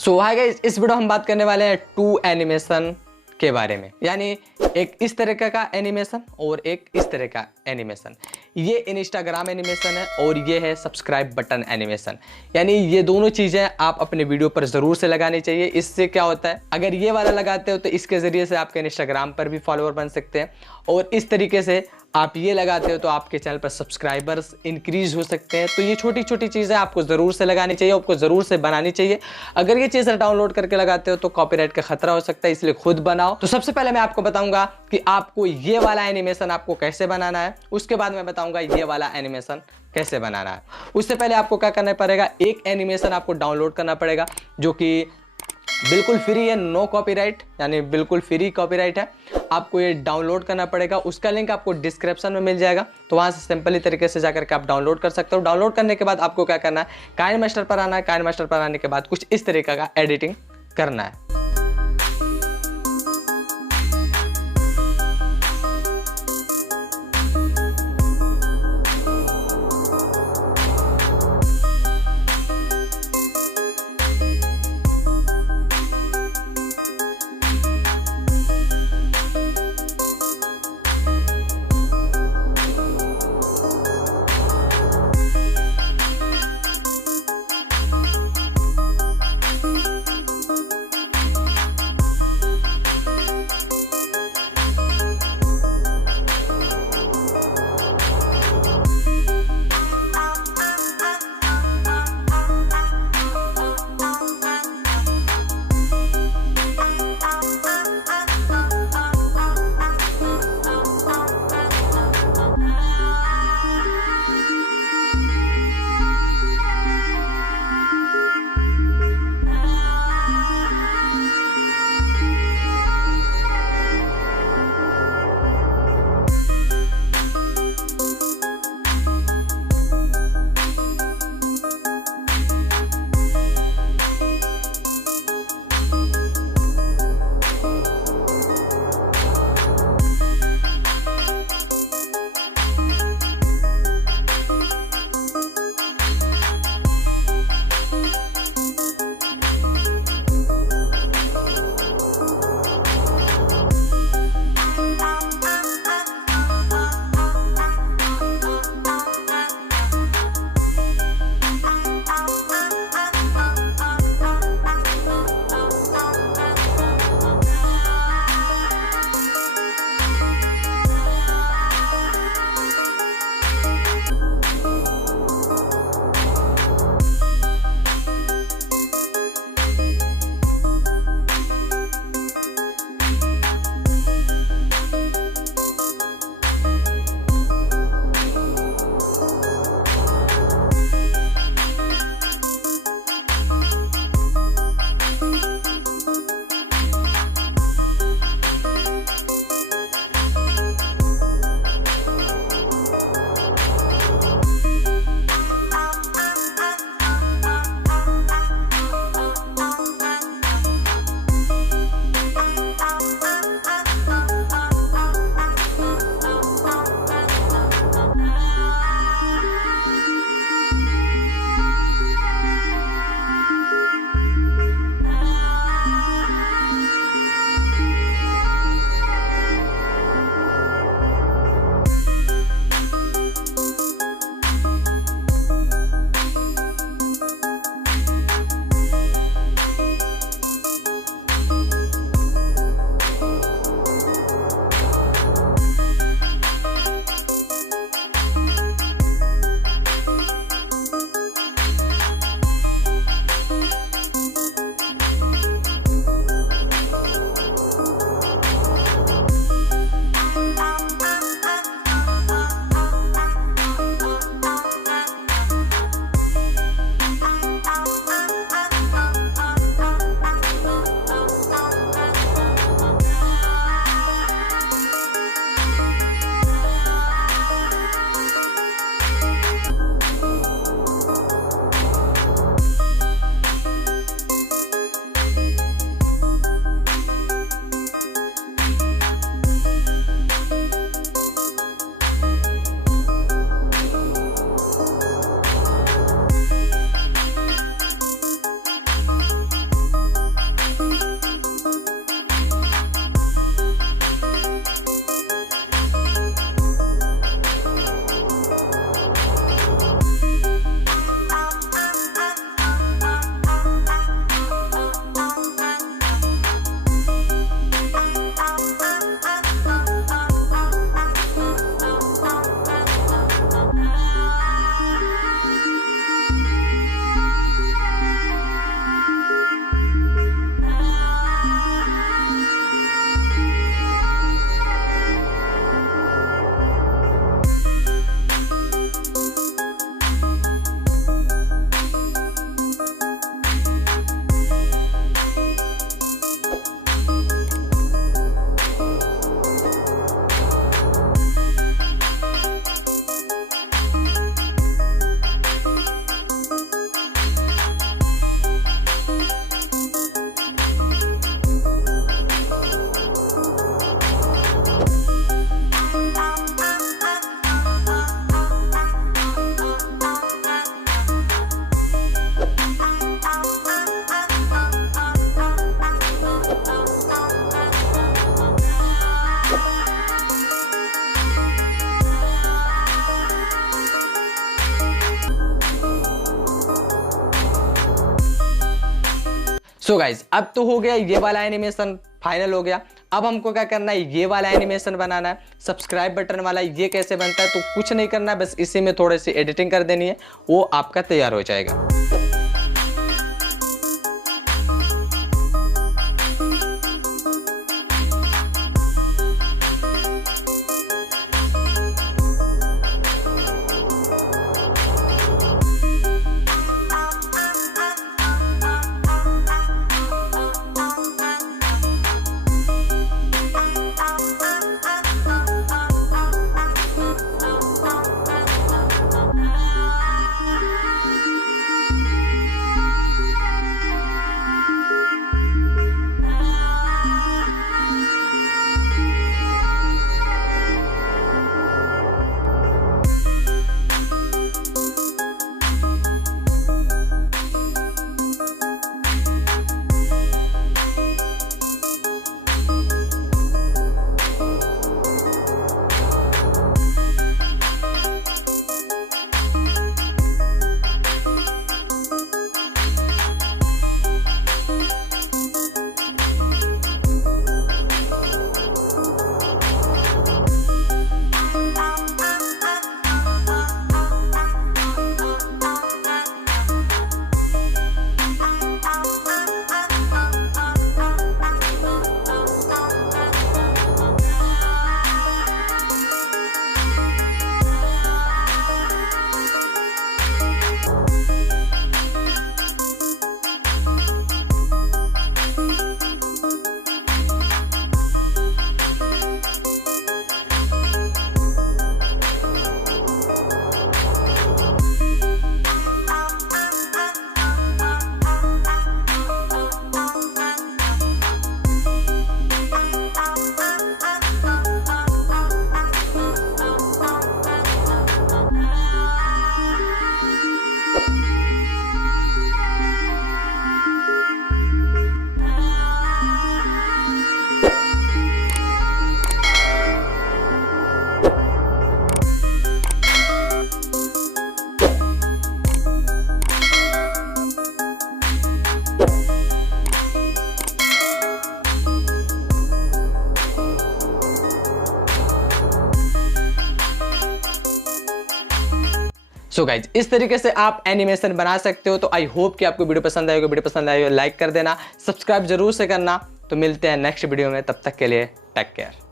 सो hi guys, इस video हम बात करने वाले हैं टू एनिमेशन के बारे में, यानी एक इस तरह का एनिमेशन और एक इस तरह का एनिमेशन। ये इंस्टाग्राम एनिमेशन है और ये है सब्सक्राइब बटन एनिमेशन। यानी ये दोनों चीज़ें आप अपने वीडियो पर ज़रूर से लगानी चाहिए। इससे क्या होता है, अगर ये वाला लगाते हो तो इसके ज़रिए से आपके इंस्टाग्राम पर भी फॉलोअर बन सकते हैं, और इस तरीके से आप ये लगाते हो तो आपके चैनल पर सब्सक्राइबर्स इंक्रीज हो सकते हैं। तो ये छोटी छोटी चीज़ें आपको ज़रूर से लगानी चाहिए, आपको ज़रूर से बनानी चाहिए। अगर ये चीज़ें डाउनलोड करके लगाते हो तो कॉपीराइट का खतरा हो सकता है, इसलिए खुद बनाओ। तो सबसे पहले मैं आपको बताऊंगा कि आपको ये वाला एनिमेशन आपको कैसे बनाना है, उसके बाद मैं बताऊंगा ये वाला एनिमेशन कैसे बनाना है। उससे पहले आपको क्या करना पड़ेगा, एक एनिमेशन आपको डाउनलोड करना पड़ेगा जो कि बिल्कुल फ्री है, नो कॉपीराइट, यानी बिल्कुल फ्री कॉपीराइट है। आपको ये डाउनलोड करना पड़ेगा, उसका लिंक आपको डिस्क्रिप्शन में मिल जाएगा, तो वहां से सिंपली तरीके से जाकर के आप डाउनलोड कर सकते हो। डाउनलोड करने के बाद आपको क्या करना है, काइनमास्टर पर आना है। काइनमास्टर पर आने के बाद कुछ इस तरीके का एडिटिंग करना है। सो गाइज अब तो हो गया ये वाला एनिमेशन फाइनल हो गया। अब हमको क्या करना है, ये वाला एनिमेशन बनाना है। सब्सक्राइब बटन वाला ये कैसे बनता है, तो कुछ नहीं करना है, बस इसी में थोड़ी सी एडिटिंग कर देनी है, वो आपका तैयार हो जाएगा। सो गाइज इस तरीके से आप एनिमेशन बना सकते हो। तो आई होप कि आपको वीडियो पसंद आएगा। वीडियो पसंद आएगा लाइक कर देना, सब्सक्राइब जरूर से करना। तो मिलते हैं नेक्स्ट वीडियो में, तब तक के लिए टेक केयर।